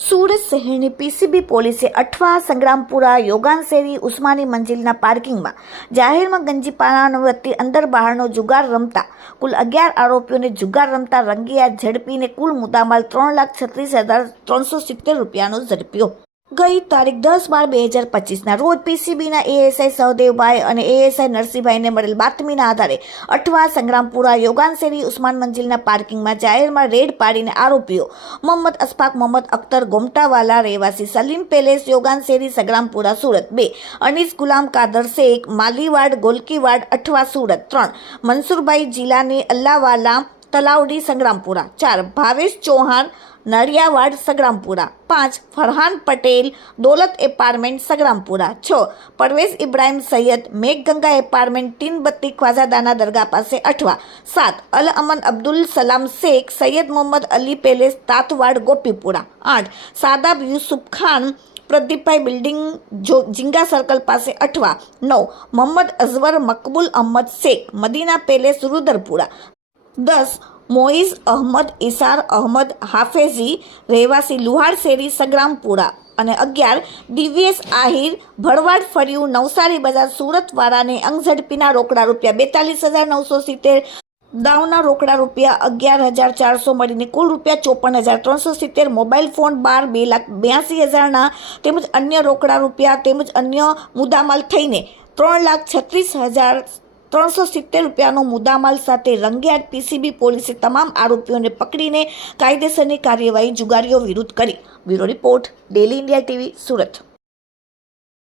સુરત શહેરની પીસીબી પોલીસે અઠવા સંગ્રામપુરા યોગાનશેરી ઉસ્માની મંજિલના પાર્કિંગમાં જાહેરમાં ગંજીપાના વતી અંદર બહારનો જુગાર રમતા, કુલ અગિયાર આરોપીઓને જુગાર રમતા રંગીયા ઝડપીને કુલ મુદ્દામાલ ત્રણ લાખ છત્રીસ હજાર ત્રણસો સિત્તેર રૂપિયાનો ઝડપ્યો. ગઈ તારીખ દસ બાર બે હજાર પચીસના રોજ પીસીબીના એએસઆઈ સહદેવભાઈ અને એએસઆઈ નરસિંહભાઈને મળેલ બાતમીના આધારે અઠવા સંગ્રામપુરા યોગાનશેરી ઉસ્માન મંજિલના પાર્કિંગમાં જાહેરમાં રેડ પાડીને આરોપીઓ મોહમ્મદ અશફાક મોહમ્મદ અખ્તર ગોમટાવાલા રહેવાસી સલીમ પેલેસ યોગાનશેરી સંગ્રામપુરા સુરત બે અનીસ ગુલામ કાદર શેખ માલીવાડ ગોલકીવાડ અઠવા સુરત ત્રણ મનસુરભાઈ જિલ્લાની અલ્લાવાલા તલાવડી સંગ્રામપુરા ચાર ભાવેશ ચૌહાણ નડિયાવાડ સંગ્રામપુરા પાંચ ફરહાન પટેલ દોલત એપાર્ટમેન્ટ સંગ્રામપુરા છ પરવેઝ ઇબ્રાહિમ સૈયદ મેઘગંગા એપાર્ટમેન્ટ તીનબત્તી ખ્વાજાદાના દરગાહ પાસે અઠવા સાત અલ અમન અબ્દુલ સલામ શેખ સૈયદ મોહમ્મદ અલી પેલેસ તાતવાડ ગોપીપુરા આઠ સાદાબ યુસુફ ખાન પ્રદીપભાઈ બિલ્ડિંગ જો ઝીંગા સર્કલ પાસે અઠવા નવ મોહમ્મદ અઝવર મકબૂલ અહમદ શેખ મદીના પેલેસ રુદરપુરા દસ મોઇઝ અહમદ ઇસાર અહમદ હાફેઝી, રહેવાસી લુહાર શેરી, સંગ્રામપુરા અને અગિયાર દિવ્યેશ આહિર ભરવાડ ફર્યું, નવસારી બજાર સુરતવાળાને અંગઝડપીના રોકડા રૂપિયા બેતાલીસ હજાર નવસો સિત્તેર દાવના રોકડા રૂપિયા અગિયાર હજાર ચારસો મળીને કુલ રૂપિયા ચોપન હજાર ત્રણસો સિત્તેર, મોબાઈલ ફોન બાર, બે લાખ બ્યાસી હજારના તેમજ અન્ય રોકડા રૂપિયા તેમજ અન્ય મુદ્દામાલ થઈને ત્રણ લાખ છત્રીસ હજાર ત્રણસો સિત્તેર રૂપિયાનો મુદ્દામાલ સાથે રંગેહાથ પીસીબી પોલીસે તમામ આરોપીઓને પકડીને કાયદેસરની કાર્યવાહી જુગારીઓ વિરુદ્ધ કરી. Bureau report, daily India TV, Surat.